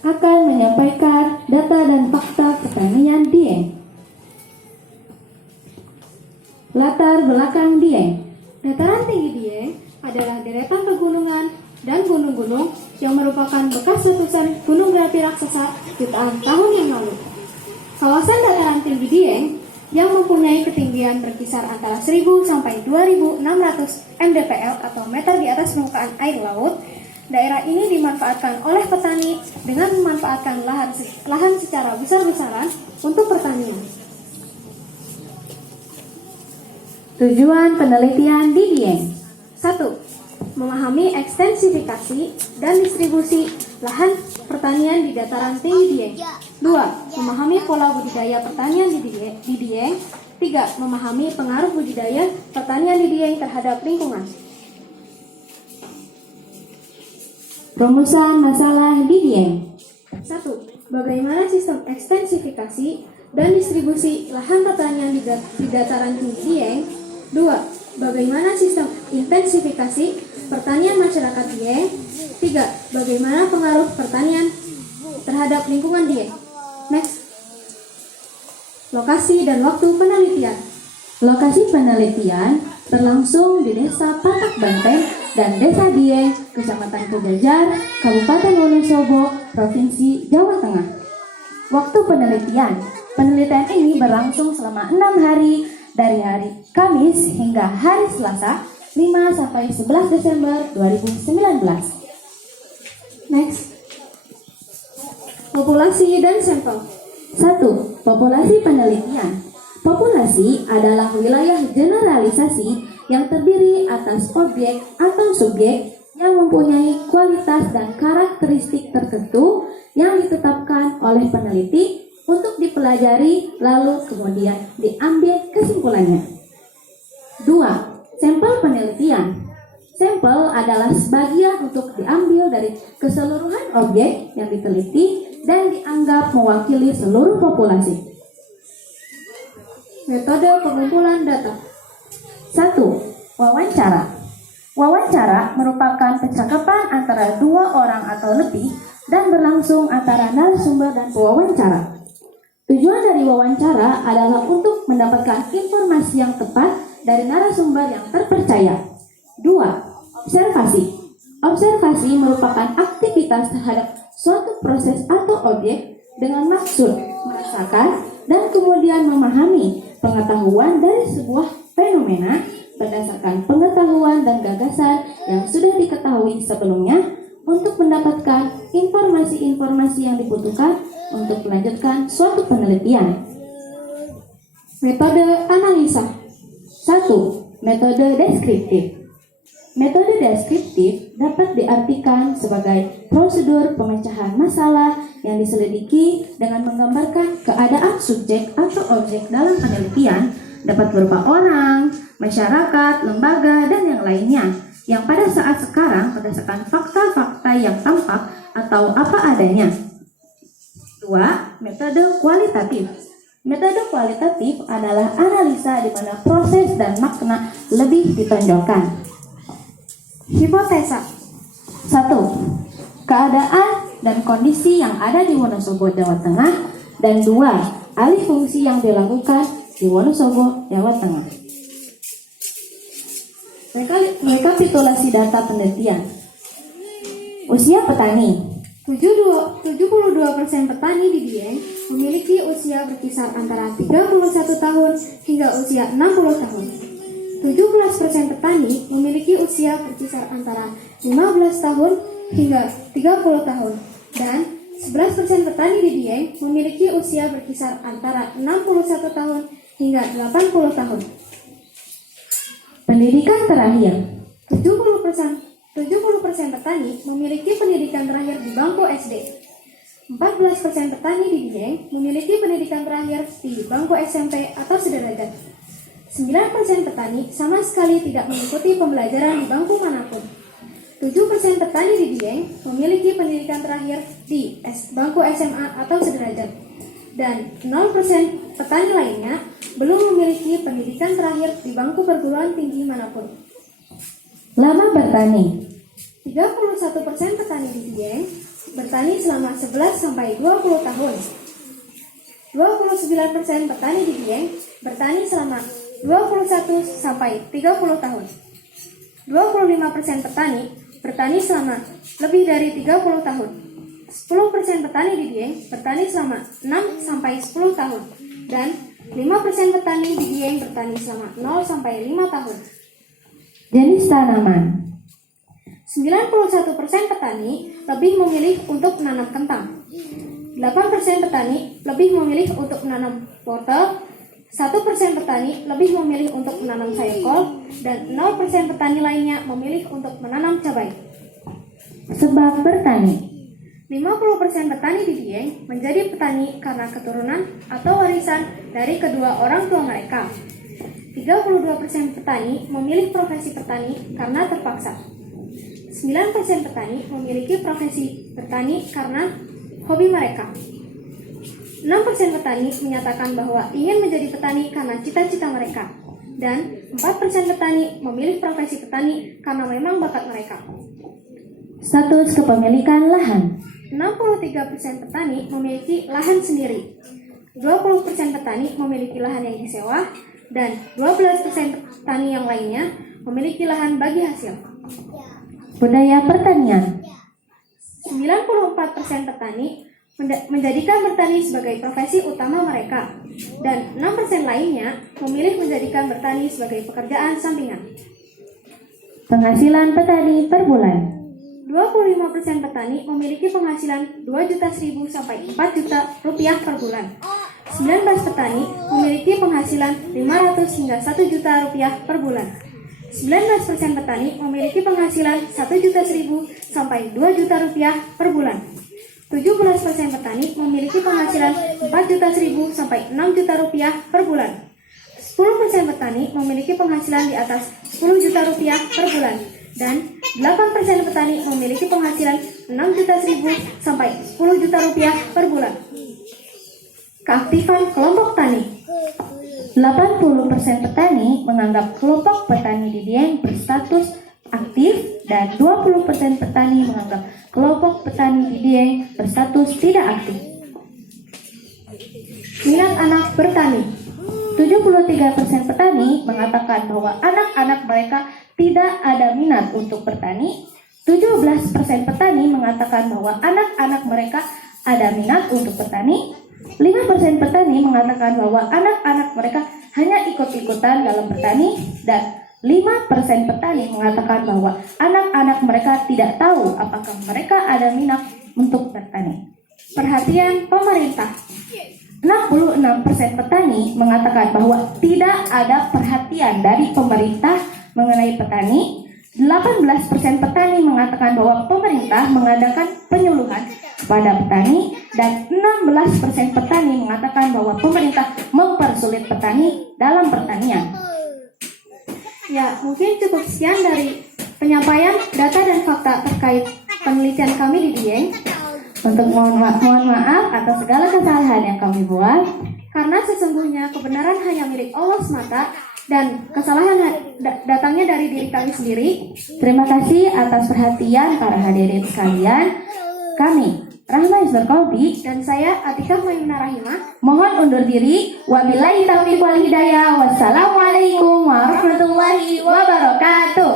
akan menyampaikan data dan fakta pertanian Dieng. Latar belakang Dieng. Dataran tinggi Dieng adalah deretan pegunungan dan gunung-gunung yang merupakan bekas letusan gunung berapi raksasa jutaan tahun yang lalu. Kawasan dataran tinggi Dieng yang mempunyai ketinggian berkisar antara 1000 sampai 2600 mdpl atau meter di atas permukaan air laut. Daerah ini dimanfaatkan oleh petani dengan memanfaatkan lahan secara besar-besaran untuk pertanian. Tujuan penelitian di Dieng. 1. Memahami ekstensifikasi dan distribusi lahan pertanian di dataran tinggi Dieng. 2. Memahami pola budidaya pertanian di Dieng. 3. Memahami pengaruh budidaya pertanian di Dieng terhadap lingkungan. Rumusan masalah di Dieng. 1. Bagaimana sistem ekstensifikasi dan distribusi lahan pertanian di dataran tinggi Dieng. 2. Bagaimana sistem intensifikasi pertanian masyarakat Dieng. 3. Bagaimana pengaruh pertanian terhadap lingkungan Dieng. Next. Lokasi dan waktu penelitian. Lokasi penelitian berlangsung di Desa Patak Banteng dan Desa Dieng, Kecamatan Pejajar, Kabupaten Wonosobo, Provinsi Jawa Tengah. Waktu penelitian. Penelitian ini berlangsung selama 6 hari dari hari Kamis hingga hari Selasa 5 sampai 11 Desember 2019. Next. Populasi dan sampel. 1. Populasi penelitian. Populasi adalah wilayah generalisasi yang terdiri atas objek atau subjek yang mempunyai kualitas dan karakteristik tertentu yang ditetapkan oleh peneliti untuk dipelajari lalu kemudian diambil kesimpulannya. 2. Sampel penelitian. Sampel adalah sebagian untuk diambil dari keseluruhan objek yang diteliti dan dianggap mewakili seluruh populasi. Metode pengumpulan data. 1. Wawancara. Wawancara merupakan percakapan antara dua orang atau lebih dan berlangsung antara narasumber dan pewawancara. Tujuan dari wawancara adalah untuk mendapatkan informasi yang tepat dari narasumber yang terpercaya. 2. Observasi. Observasi merupakan aktivitas terhadap suatu proses atau objek dengan maksud merasakan dan kemudian memahami pengetahuan dari sebuah fenomena berdasarkan pengetahuan dan gagasan yang sudah diketahui sebelumnya untuk mendapatkan informasi-informasi yang dibutuhkan untuk melanjutkan suatu penelitian. Metode analisa. 1. Metode deskriptif. Metode deskriptif dapat diartikan sebagai prosedur pemecahan masalah yang diselidiki dengan menggambarkan keadaan subjek atau objek dalam penelitian, dapat berupa orang, masyarakat, lembaga, dan yang lainnya, yang pada saat sekarang berdasarkan fakta-fakta yang tampak atau apa adanya. 2. Metode kualitatif. Metode kualitatif adalah analisa di mana proses dan makna lebih ditonjolkan. Hipotesa. 1. Keadaan dan kondisi yang ada di Wonosobo, Jawa Tengah. Dan 2. Alih fungsi yang dilakukan di Wonosobo, Jawa Tengah. Rekapitulasi data penelitian. Usia petani. 72% petani di Dieng memiliki usia berkisar antara 31 tahun hingga usia 60 tahun. 17% petani memiliki usia berkisar antara 15 tahun hingga 30 tahun. Dan 11% petani di Dieng memiliki usia berkisar antara 61 tahun hingga 80 tahun. Pendidikan terakhir. 70% petani memiliki pendidikan terakhir di bangku SD. 14% petani di Dieng memiliki pendidikan terakhir di bangku SMP atau sederajat. 9% petani sama sekali tidak mengikuti pembelajaran di bangku manapun. 7% petani di Dieng memiliki pendidikan terakhir di bangku SMA atau sederajat. Dan 0% petani lainnya belum memiliki pendidikan terakhir di bangku perguruan tinggi manapun. Lama bertani. 31% petani di Dieng bertani selama 11-20 tahun. 29% petani di Dieng bertani selama 21-30 tahun. 25% petani bertani selama lebih dari 30 tahun. 10% petani di Dieng bertani selama 6-10 tahun. Dan 5% petani di Dieng bertani selama 0-5 tahun. Jenis tanaman. 91% petani lebih memilih untuk menanam kentang. 8% petani lebih memilih untuk menanam wortel. 1% petani lebih memilih untuk menanam sayur kol. Dan 0% petani lainnya memilih untuk menanam cabai. Sebab bertani. 50% petani di Dieng menjadi petani karena keturunan atau warisan dari kedua orang tua mereka. 32% petani memilih profesi petani karena terpaksa. 9% petani memiliki profesi bertani karena hobi mereka. 6% petani menyatakan bahwa ingin menjadi petani karena cita-cita mereka. Dan 4% petani memilih profesi petani karena memang bakat mereka. Status kepemilikan lahan. 63% petani memiliki lahan sendiri. 20% petani memiliki lahan yang disewa. Dan 12% petani yang lainnya memiliki lahan bagi hasil. Budaya pertanian. 94% petani menjadikan bertani sebagai profesi utama mereka. Dan 6% lainnya memilih menjadikan bertani sebagai pekerjaan sampingan. Penghasilan petani per bulan. 25% petani memiliki penghasilan 2.100.000 sampai 4 juta rupiah per bulan. 19 petani memiliki penghasilan 500 hingga 1 juta rupiah per bulan. 19% petani memiliki penghasilan 1.100.000 sampai 2 juta rupiah per bulan. 17% petani memiliki penghasilan 4.100.000 sampai 6 juta rupiah per bulan. 10% petani memiliki penghasilan di atas 10 juta rupiah per bulan. Dan 8% petani memiliki penghasilan 6.100.000 sampai 10 juta rupiah per bulan. Keaktifan kelompok tani. 80% petani menganggap kelompok petani di Dieng berstatus aktif dan 20% petani menganggap kelompok petani di Dieng berstatus tidak aktif. Minat anak bertani. 73% petani mengatakan bahwa anak-anak mereka tidak ada minat untuk bertani. 17% petani mengatakan bahwa anak-anak mereka ada minat untuk bertani. 5% petani mengatakan bahwa anak-anak mereka hanya ikut-ikutan dalam bertani. Dan 5% petani mengatakan bahwa anak-anak mereka tidak tahu apakah mereka ada minat untuk bertani. Perhatian pemerintah. 66% petani mengatakan bahwa tidak ada perhatian dari pemerintah mengenai petani. 18% petani mengatakan bahwa pemerintah mengadakan penyuluhan kepada petani. Dan 16% petani mengatakan bahwa pemerintah mempersulit petani dalam pertanian. Ya, mungkin cukup sekian dari penyampaian data dan fakta terkait penelitian kami di Dieng. Untuk mohon maaf atas segala kesalahan yang kami buat. Karena sesungguhnya kebenaran hanya milik Allah semata dan kesalahan datangnya dari diri kami sendiri. Terima kasih atas perhatian para hadirin sekalian. Kami, Rahma Isbar Kolbi, Dan saya Atikah Maimunah Rahimah mohon undur diri. Wabillahi taufiq wal hidayah. Wassalamualaikum warahmatullahi wabarakatuh.